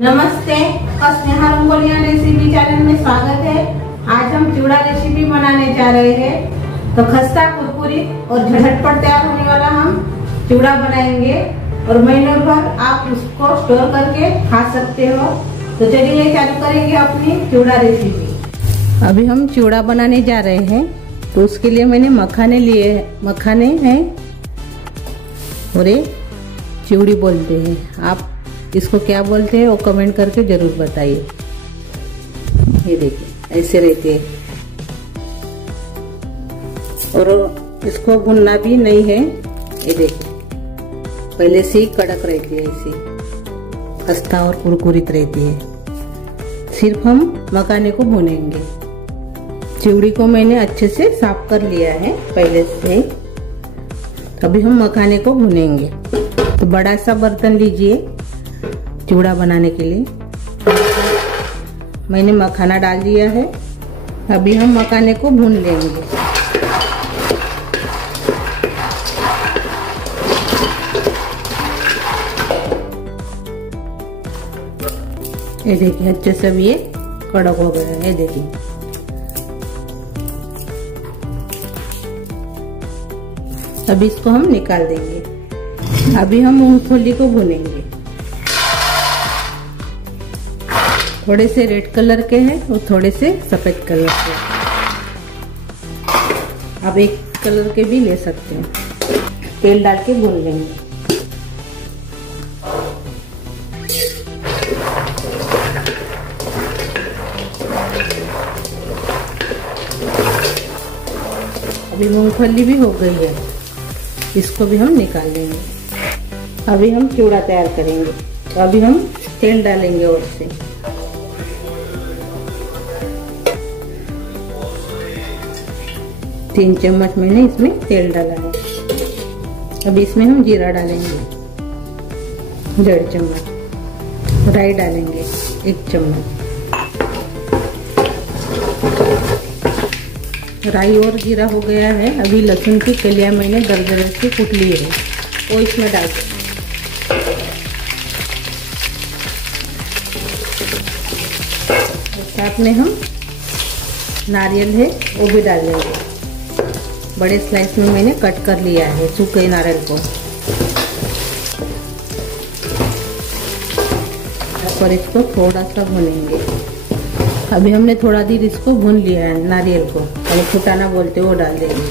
नमस्ते, Sneha रंगोलिया recipe channel में स्वागत है। आज हम चिवड़ा रेसिपी बनाने जा रहे हैं। तो खस्ता कुरकुरी और झटपट तैयार होने वाला हम चिवड़ा बनाएंगे और महीनों भर आप उसको स्टोर करके खा सकते हो। तो चलिए चालू करेंगे अपनी चिवड़ा रेसिपी। अभी हम चिवड़ा बनाने जा रहे हैं, तो उसके लिए मैंने मखाने हैं और ये चिवड़ी बोलते हैं। आप इसको क्या बोलते हैं वो कमेंट करके जरूर बताइए। ये देखिए ऐसे रहते हैं और इसको भुनना भी नहीं है। ये देखिए पहले से ही कड़क रहती है, ऐसी खस्ता और कुरकुरित रहती है। सिर्फ हम मखाने को भुनेंगे। चिवड़ी को मैंने अच्छे से साफ कर लिया है पहले से। अभी हम मखाने को भुनेंगे। तो बड़ा सा बर्तन लीजिए चिवड़ा बनाने के लिए। मैंने मखाना डाल दिया है। अभी हम मखाने को भून लेंगे। ये देखिए अच्छे से भी ये कड़क हो गया है। ये देखिए अभी इसको हम निकाल देंगे। अभी हम मूंगफली को भुनेंगे। थोड़े से रेड कलर के हैं और थोड़े से सफेद कलर के। आप एक कलर के भी ले सकते हैं। तेल डाल के भून लेंगे। अभी मूंगफली भी हो गई है, इसको भी हम निकाल लेंगे। अभी हम चिवड़ा तैयार करेंगे। तो अभी हम तेल डालेंगे और से 3 चम्मच मैंने इसमें तेल डाला है। अभी इसमें हम जीरा डालेंगे 1.5 चम्मच, राई डालेंगे 1 चम्मच। राई और जीरा हो गया है। अभी लहसुन की कलियां मैंने दरदरे से कूट ली है, वो इसमें डाल देंगे। साथ में हम नारियल है वो भी डाल देंगे। बड़े स्लाइस में मैंने कट कर लिया है सूखे नारियल को। और इसको थोड़ा सा भूनेंगे। अभी हमने थोड़ा देर इसको भून लिया है नारियल को, और फुटाना बोलते वो डाल देंगे।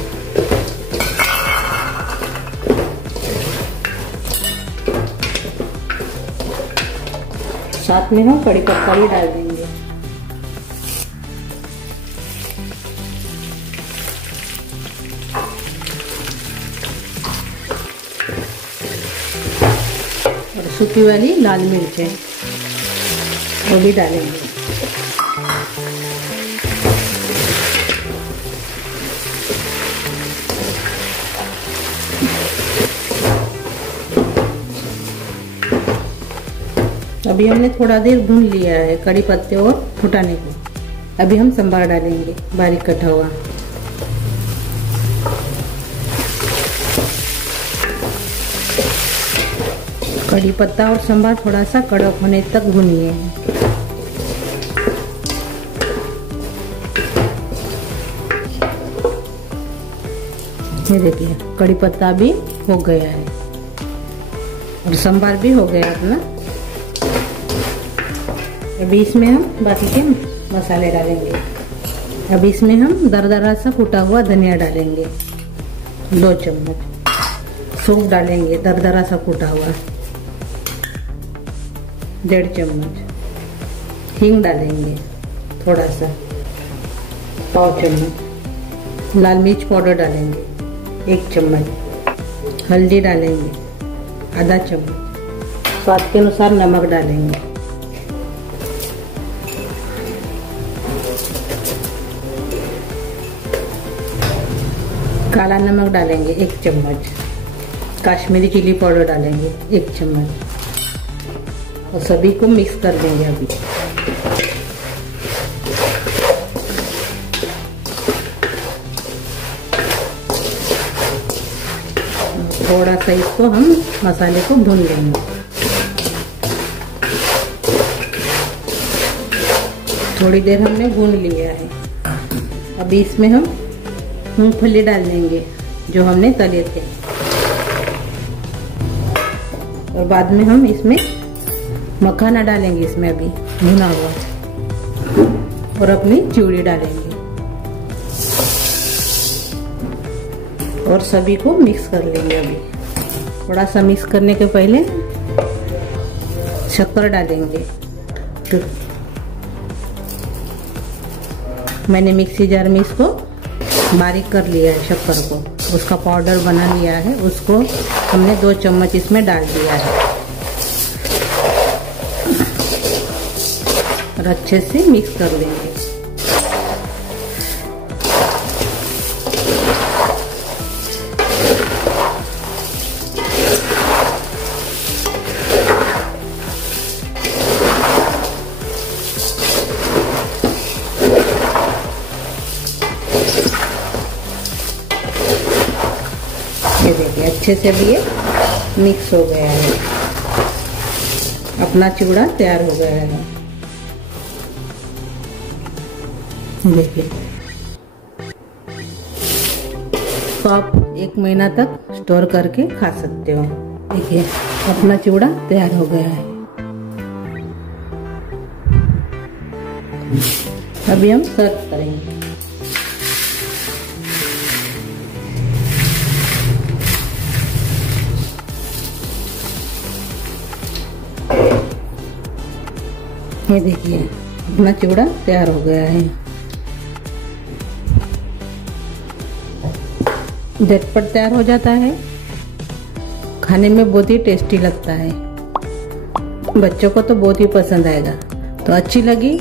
साथ में हम कड़ी पत्ता भी डाल देंगे। और सूखी वाली लाल मिर्च है वो भी डालेंगे। अभी हमने थोड़ा देर भून लिया है कड़ी पत्ते और फुटाने को। अभी हम संभार डालेंगे बारीक कटा हुआ। कड़ी पत्ता और संभार थोड़ा सा कड़क होने तक भूनिए। ये देखिए कड़ी पत्ता भी हो गया है और संभार भी हो गया अपना। अभी इसमें हम बाकी के मसाले डालेंगे। अभी इसमें हम दरदरा सा कुटा हुआ धनिया डालेंगे 2 चम्मच। सौंफ डालेंगे दरदरा सा कुटा हुआ 1.5 चम्मच। हींग डालेंगे थोड़ा सा 1/4 चम्मच। लाल मिर्च पाउडर डालेंगे 1 चम्मच। हल्दी डालेंगे आधा चम्मच। स्वाद के अनुसार नमक डालेंगे। काला नमक डालेंगे 1 चम्मच। काश्मीरी चिली पाउडर डालेंगे 1 चम्मच और सभी को मिक्स कर देंगे। अभी थोड़ा सा इसको हम मसाले को भून लेंगे। थोड़ी देर हमने भून लिया है। अभी इसमें हम मूंगफली डाल देंगे जो हमने तले थे, और बाद में हम इसमें मखाना डालेंगे इसमें अभी भुना हुआ, और अपनी चिवड़ी डालेंगे और सभी को मिक्स कर लेंगे। अभी थोड़ा सा मिक्स करने के पहले शक्कर डालेंगे। मैंने मिक्सी जार में इसको बारीक कर लिया है, शक्कर को उसका पाउडर बना लिया है, उसको हमने 2 चम्मच इसमें डाल दिया है और अच्छे से मिक्स कर लेंगे। ये देखिए अच्छे से भी ये मिक्स हो गया है, अपना चिवड़ा तैयार हो गया है। देखिए तो आप 1 महीना तक स्टोर करके खा सकते हो। देखिए अपना चिवड़ा तैयार हो गया है। अभी हम सर्व करेंगे। ये देखिए अपना चिवड़ा तैयार हो गया है। झटपट तैयार हो जाता है, खाने में बहुत ही टेस्टी लगता है, बच्चों को तो बहुत ही पसंद आएगा। तो अच्छी लगी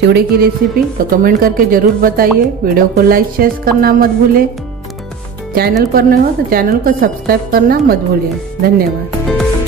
चिवड़े की रेसिपी तो कमेंट करके जरूर बताइए। वीडियो को लाइक शेयर करना मत भूलें। चैनल पर नए हो तो चैनल को सब्सक्राइब करना मत भूलिए। धन्यवाद।